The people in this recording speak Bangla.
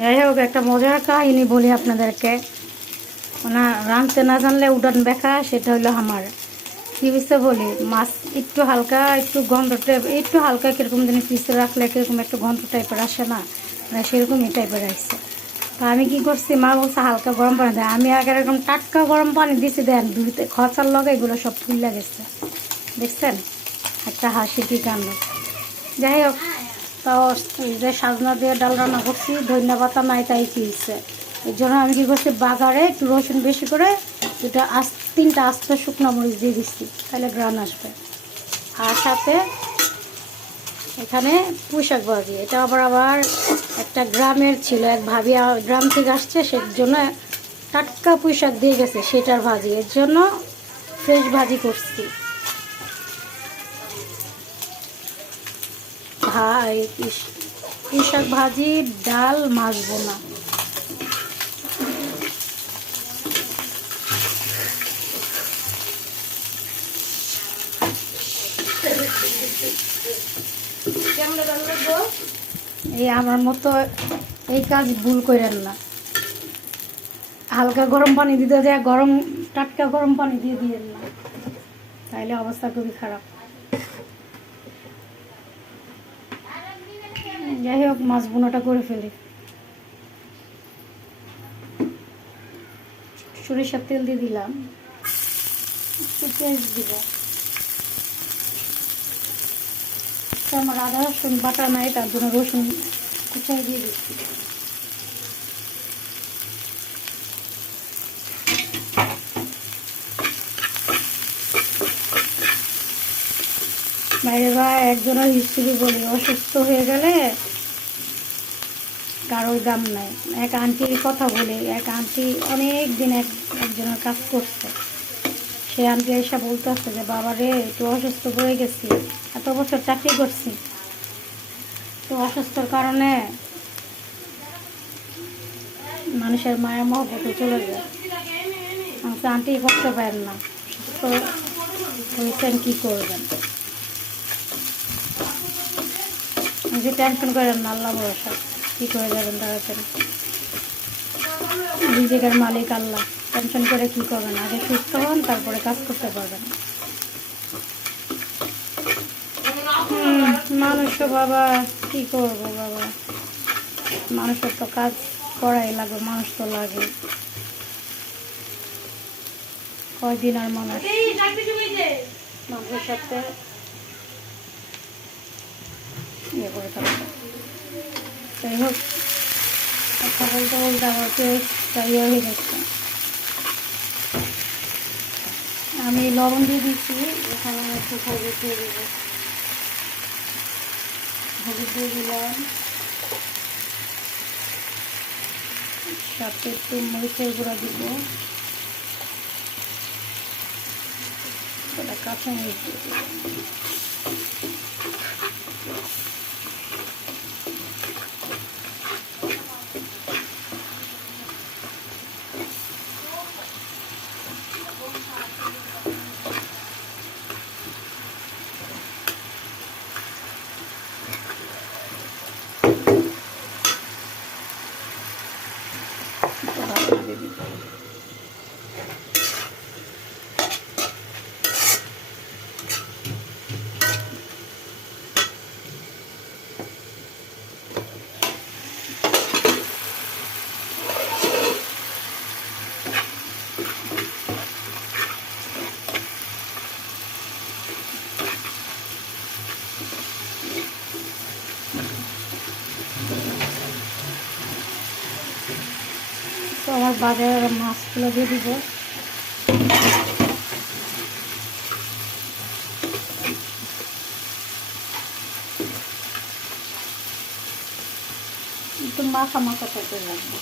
যাই হোক, একটা মজার কাহিনী বলি আপনাদেরকে। মানে রাঁধতে না জানলে উঠান বেখা, সেটা হলো আমার কী বুঝতে বলি। মাছ একটু হালকা, একটু গন্ধ টাইপ, একটু হালকা কীরকম যেন পিসে রাখলে কীরকম একটু গন্ধ টাইপের আসে না, মানে সেরকমই টাইপের আসছে। তা আমি কী করছি, মা বলছে হালকা গরম পানি দেয়, আমি আগে এরকম টাটকা গরম পানি দিছি, দেন দুইতে খচার লগে এগুলো সব ফুল্লা গেছে। দেখছেন একটা হাসি কি কাণ্ড। যাই হোক, তাও এই যে সাজনা দিয়ে ডাল রান্না করছি, ধনিয়া পাতা নাই, তাই কি হচ্ছে। এর জন্য আমি কী করছি, বাগারে একটু রসুন বেশি করে দুটা তিনটা আস্ত শুকনো মরিচ দিয়ে দিচ্ছি, তাহলে গ্রান আসবে। আর সাথে এখানে পুঁইশাক ভাজি, এটা আবার একটা গ্রামের ছিল, এক ভাবি গ্রাম থেকে আসছে, সেই জন্য টাটকা পুঁইশাক দিয়ে গেছে, সেটার ভাজি, এর জন্য ফ্রেশ ভাজি করছি। পুঁইশাক ভাজি, ডাল, মাছ বোনা। এই আমার মতো এই কাজ ভুল করেন না। হালকা গরম পানি দিতে যায়, টাটকা গরম পানি দিয়ে দিয়েন না, তাইলে অবস্থা খুবই খারাপ। যাই হোক, মাছ বোনাটা করে ফেলি। সরিষার তেল দিয়ে দিলাম, একটু পেঁয়াজ দিব। আমার আদা রসুন বাটা নাই, তার জন্য রসুন কুচাই দিয়ে দিচ্ছি। বাইরে বা একজনের হিস্ট্রি বলি, অসুস্থ হয়ে গেলে কারোর দাম নাই। এক আন্টির কথা বলি, এক আন্টি অনেক দিন একজনের কাজ করছে। সে আন্টি এসে বলতে আসছে যে বাবা রে, একটু অসুস্থ হয়ে গেছি, এত বছর চাকরি করছি, তো অসুস্থর কারণে মানুষের মায়া মহব্বতে চলে যায়। আন্টি কষ্ট পায় না, সুস্থ হয়েছেন, কী করবেন, নিজে টেনশন করেন না, আল্লাহ ভরসা, কী করে যাবেন তাড়াতাড়ি। নিজেদের মালিক আল্লাহ, টেনশন করে কী করবেন, আগে সুস্থ হন, তারপরে কাজ করতে পারবেন। মানুষ বাবা, কী করবো বাবা, মানুষের তো কাজ করাই লাগবে, মানুষ তো লাগে, কয়দিন আর মানুষ মানুষের সাথে ইয়ে করে থাকবে। যাই হোক, কথা বলতে বলতে আমার পেস্টটা ইয়ে হয়ে গেছে। আমি লবণ দিয়ে দিচ্ছি, এখানে একটু হলুদ দিয়ে দেবো, হলুদ দিয়ে দিলাম, সাথে একটু মরিচের গুঁড়া দিব, কাঁচা মরিচ দিয়ে দিলাম। তো আমার বাজারের মাছগুলো দিয়ে দিব। একটু মাখা মাখা টাইপের লাগবে।